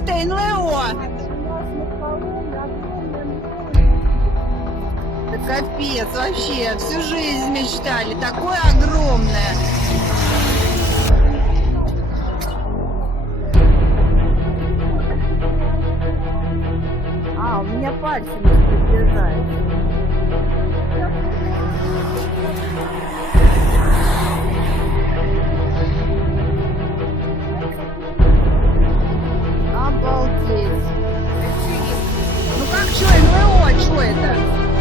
это НЛО. Да капец, вообще, всю жизнь мечтали, такое огромное. А, у меня пальцем не приближается. Обалдеть. Ну как, что НЛО, что это?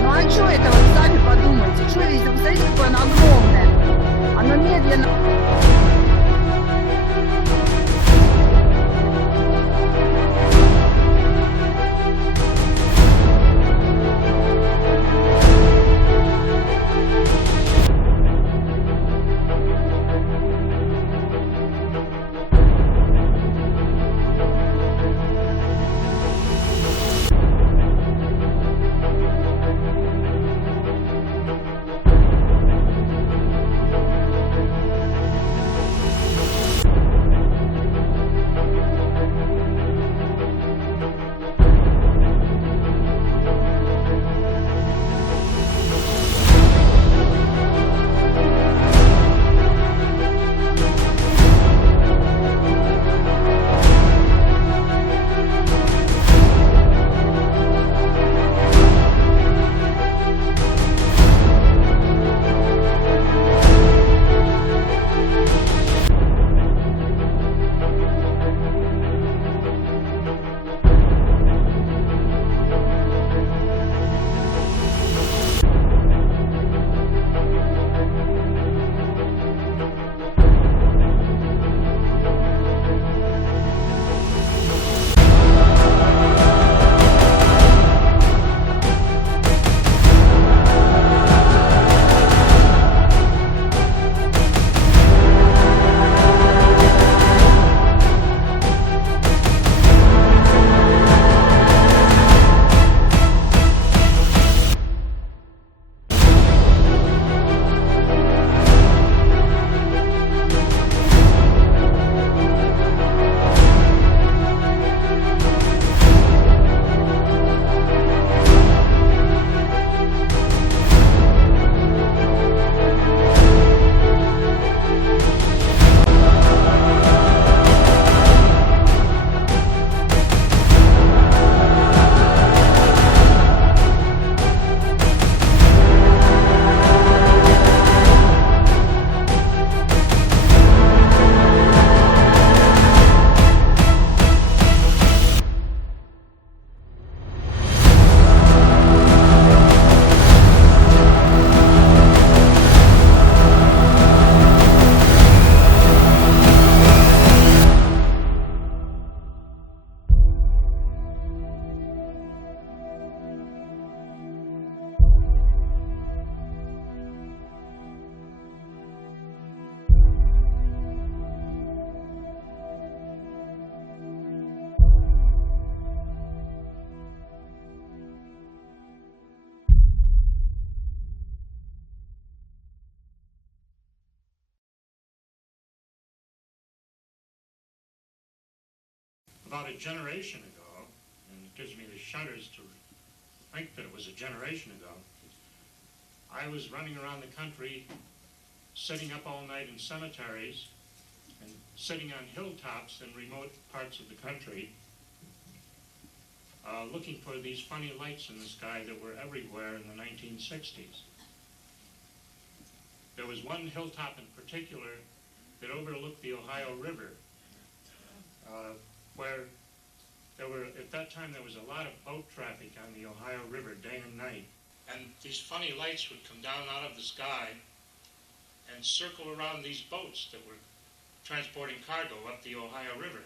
Ну а что это, вот сами подумайте. Что здесь, посмотрите, какое оно огромное. Оно медленно... About a generation ago, and it gives me the shudders to think that it was a generation ago, I was running around the country, sitting up all night in cemeteries, and sitting on hilltops in remote parts of the country, looking for these funny lights in the sky that were everywhere in the 1960s. There was one hilltop in particular that overlooked the Ohio River, where at that time there was a lot of boat traffic on the Ohio River day and night. And these funny lights would come down out of the sky and circle around these boats that were transporting cargo up the Ohio River.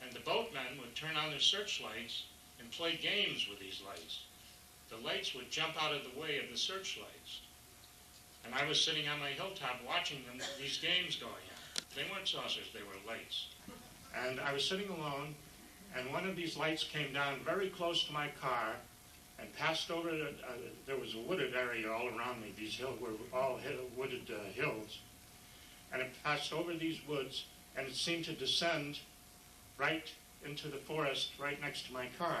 And the boatmen would turn on their searchlights and play games with these lights. The lights would jump out of the way of the searchlights. And I was sitting on my hilltop watching them, these games going on. They weren't saucers, they were lights. And I was sitting alone, and one of these lights came down very close to my car and passed over, there was a wooded area all around me. These hills were all wooded hills. And it passed over these woods, and it seemed to descend right into the forest right next to my car.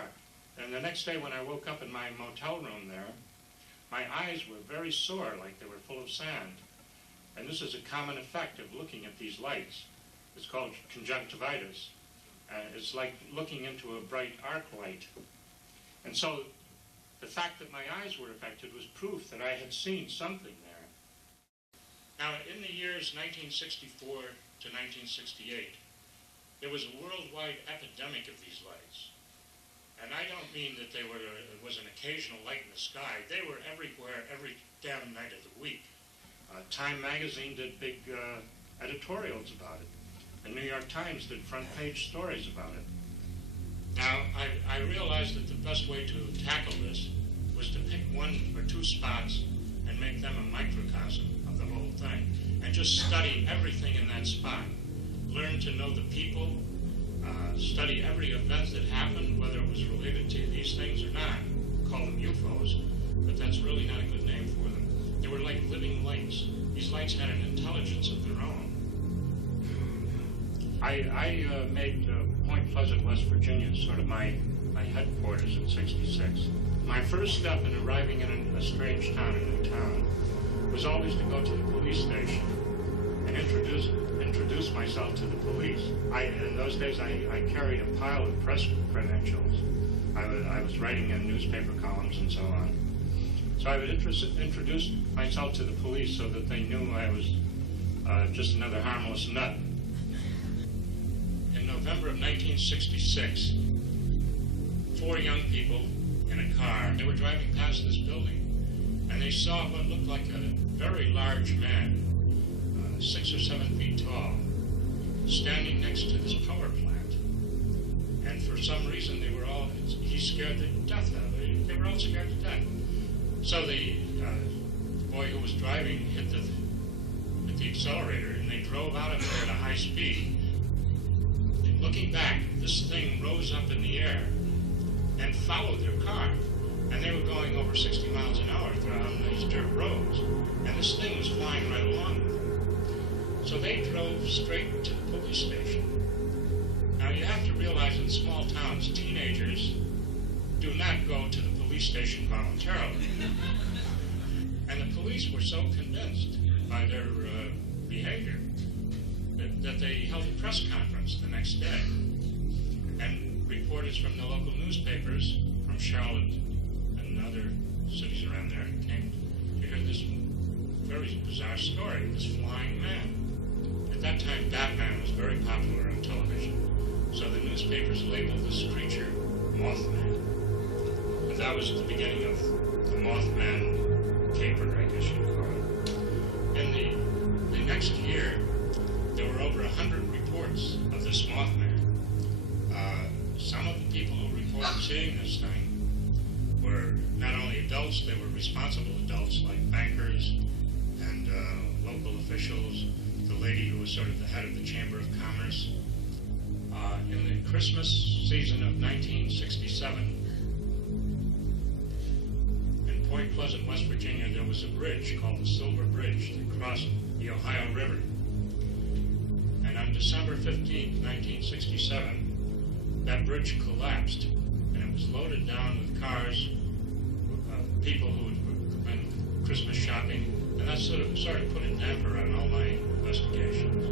And the next day when I woke up in my motel room there, my eyes were very sore, like they were full of sand. And this is a common effect of looking at these lights. It's called conjunctivitis. It's like looking into a bright arc light. And so the fact that my eyes were affected was proof that I had seen something there. Now, in the years 1964 to 1968, there was a worldwide epidemic of these lights. And I don't mean that it was an occasional light in the sky. They were everywhere, every damn night of the week. Time magazine did big editorials about it. The New York Times did front page stories about it. Now, I realized that the best way to tackle this was to pick one or two spots and make them a microcosm of the whole thing, and just study everything in that spot. Learn to know the people, study every event that happened, whether it was related to these things or not. Call them UFOs, but that's really not a good name for them. They were like living lights. These lights had an intelligence of their own. I made Point Pleasant, West Virginia, sort of my headquarters in '66. My first step in arriving in a strange town, a new town, was always to go to the police station and introduce myself to the police. In those days, I carried a pile of press credentials. I was writing in newspaper columns and so on. So I would introduce myself to the police so that they knew I was just another harmless nut. In November of 1966, 4 young people in a car, they were driving past this building, and they saw what looked like a very large man, 6 or 7 feet tall, standing next to this power plant. And for some reason, he scared the death out of it. They were all scared to death. So the boy who was driving hit the accelerator, and they drove out of there at a high speed. And looking back, this thing rose up in the air and followed their car. And they were going over 60 miles an hour on these dirt roads. And this thing was flying right along with them. So they drove straight to the police station. Now you have to realize in small towns, teenagers do not go to the police station voluntarily. And the police were so convinced by their behavior that they held a press conference the next day. And reporters from the local newspapers, from Charlotte and other cities around there, came to hear this very bizarre story, this flying man. At that time, Batman was very popular on television. So the newspapers labeled this creature Mothman. And that was the beginning of the Mothman caper, I guess you'd call it. In the next year, there were over 100 reports of this Mothman. Some of the people who reported seeing this thing were not only adults, they were responsible adults like bankers and local officials, the lady who was sort of the head of the Chamber of Commerce. In the Christmas season of 1967, in Point Pleasant, West Virginia, there was a bridge called the Silver Bridge that crossed the Ohio River. And on December 15th, 1967, that bridge collapsed, and it was loaded down with cars, people who had been Christmas shopping, and that sort of put a damper on all my investigations.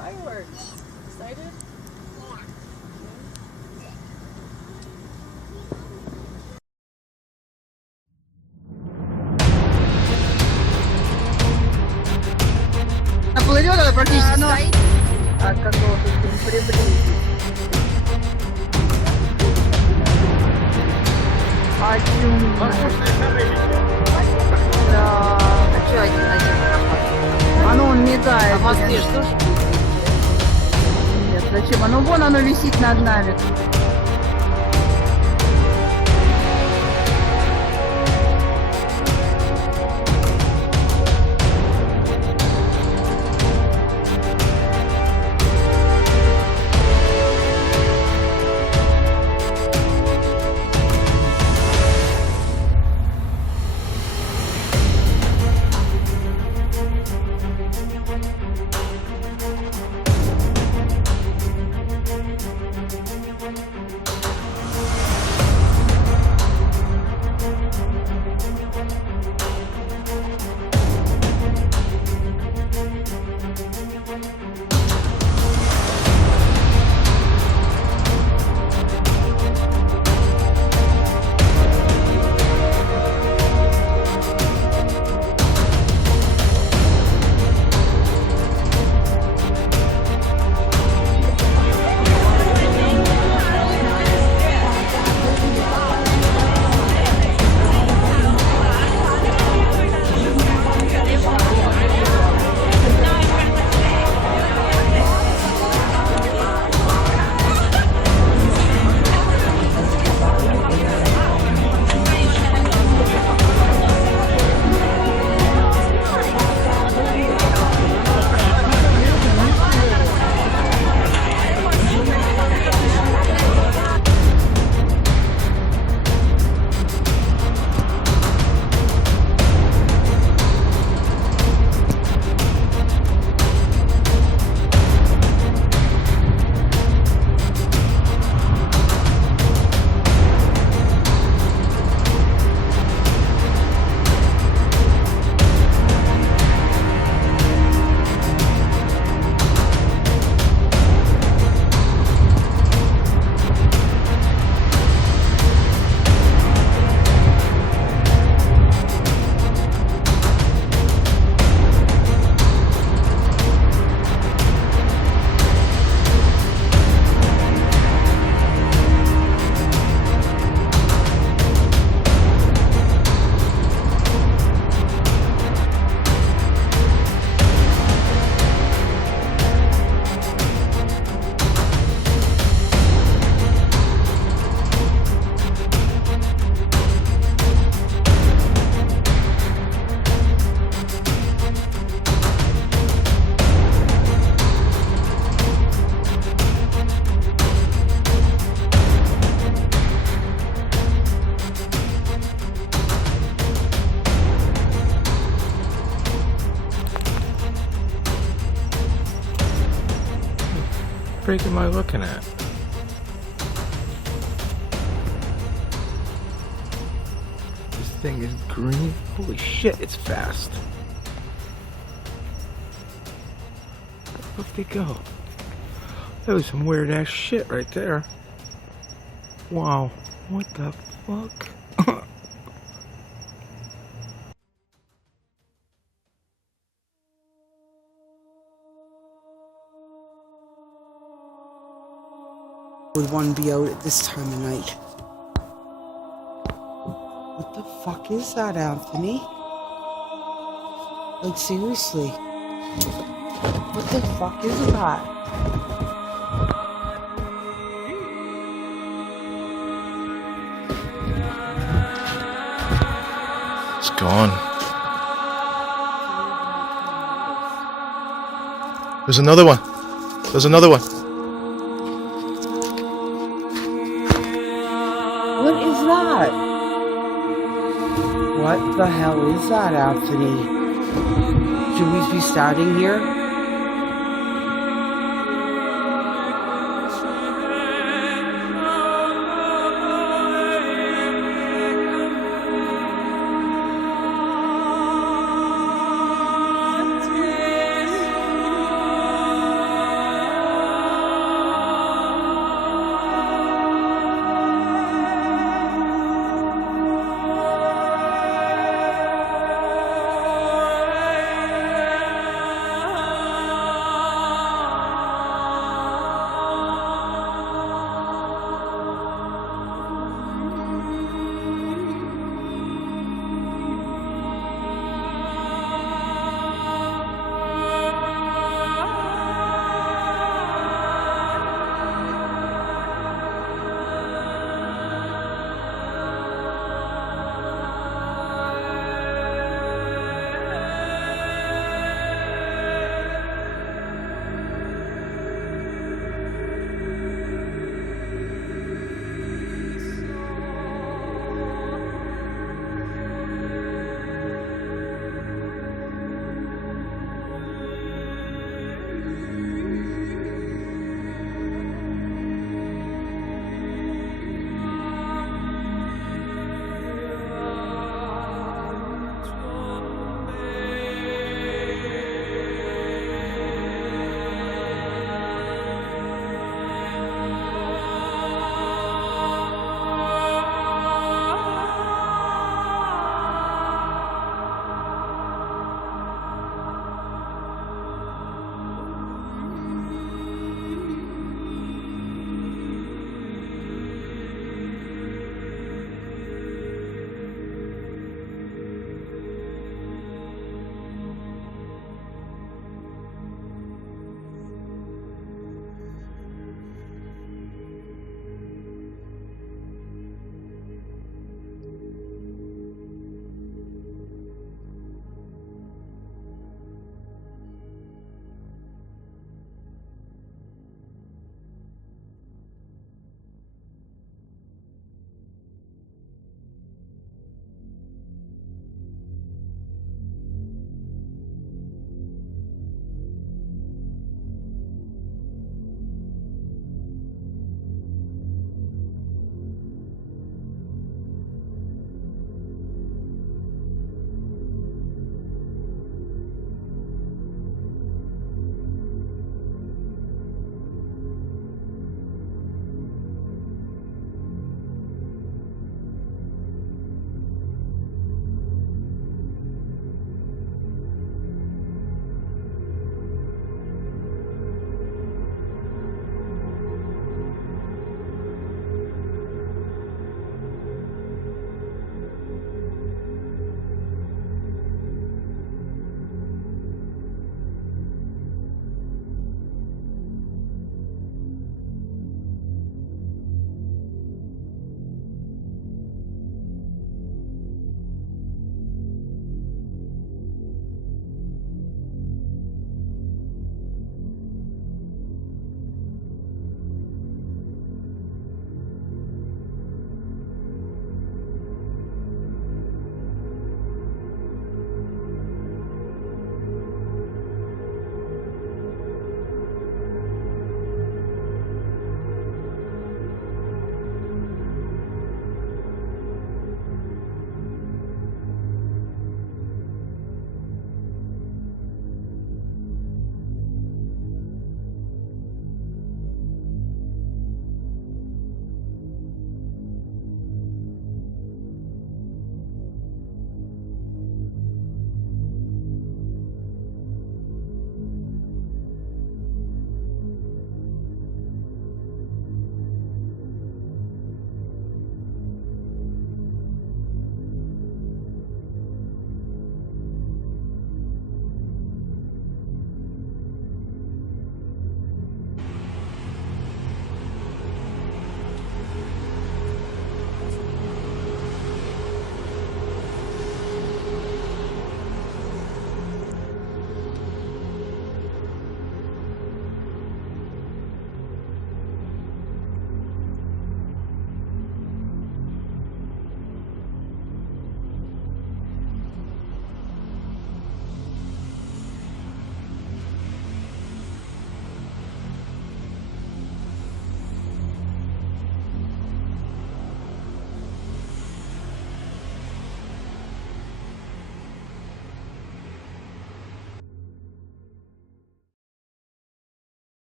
Fireworks. Excited? Плывет это практически стоит. От какого-то приблизить. Да. А что один оно он мигает. А в Москве что ж? Нет, зачем? Оно вон оно висит над нами. What am I looking at? This thing is green. Holy shit, it's fast. Where did they go? That was some weird ass shit right there. Wow. What the fuck? Would one be out at this time of night? What the fuck is that, Anthony? Like, seriously. What the fuck is that? It's gone. There's another one. There's another one. What is that? What the hell is that, Anthony? Should we be standing here?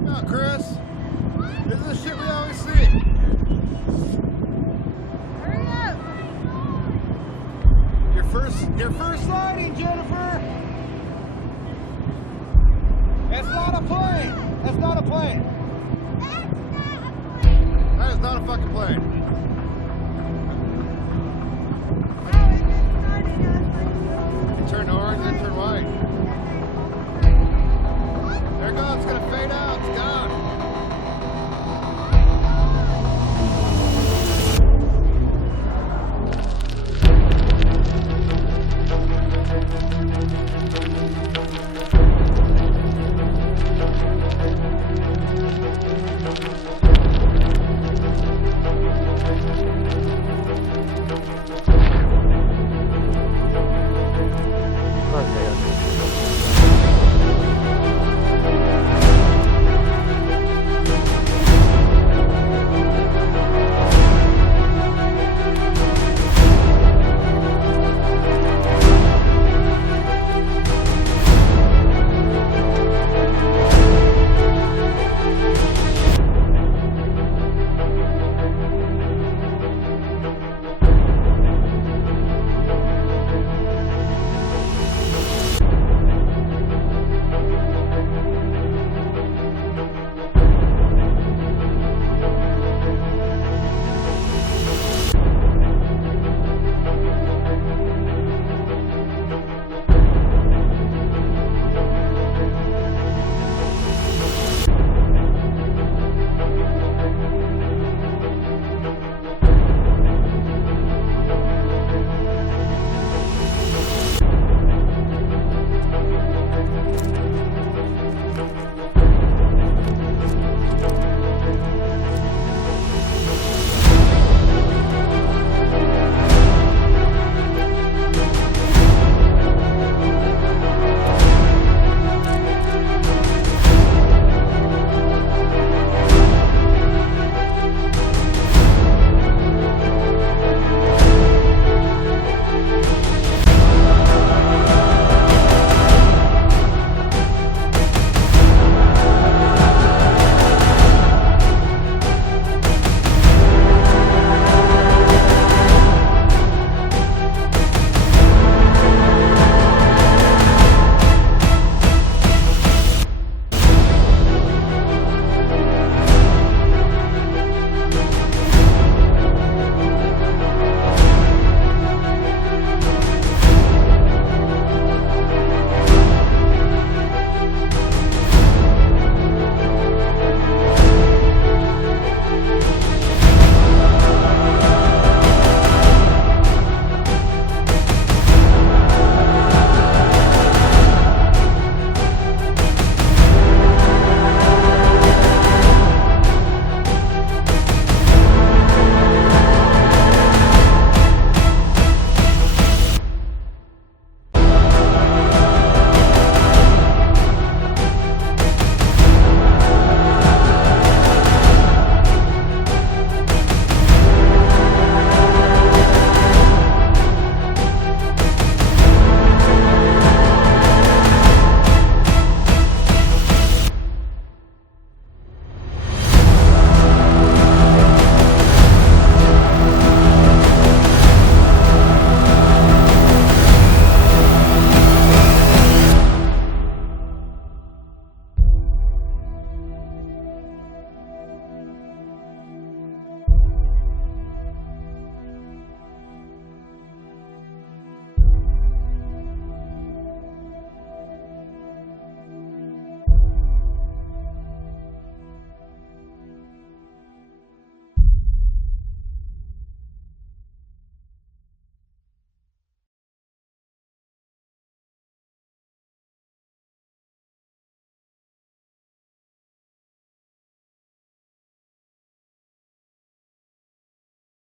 No, Chris. This is the shit we always see. Hurry up! Your first sighting, Jennifer. That's not a plane. That's not a plane. That is not a fucking plane. It turned orange, then turned white. There it goes. It's gonna fade out. It's gone.